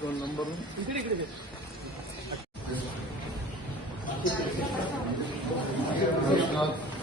दोन नंबर पुढं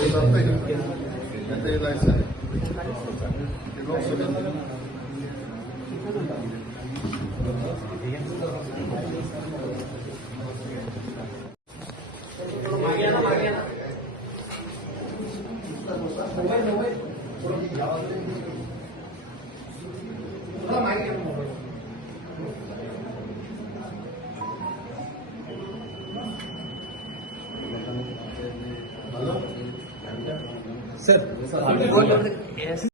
Mete la esa. Que no se vende. Mobile, mobile. Pura magia. hacer.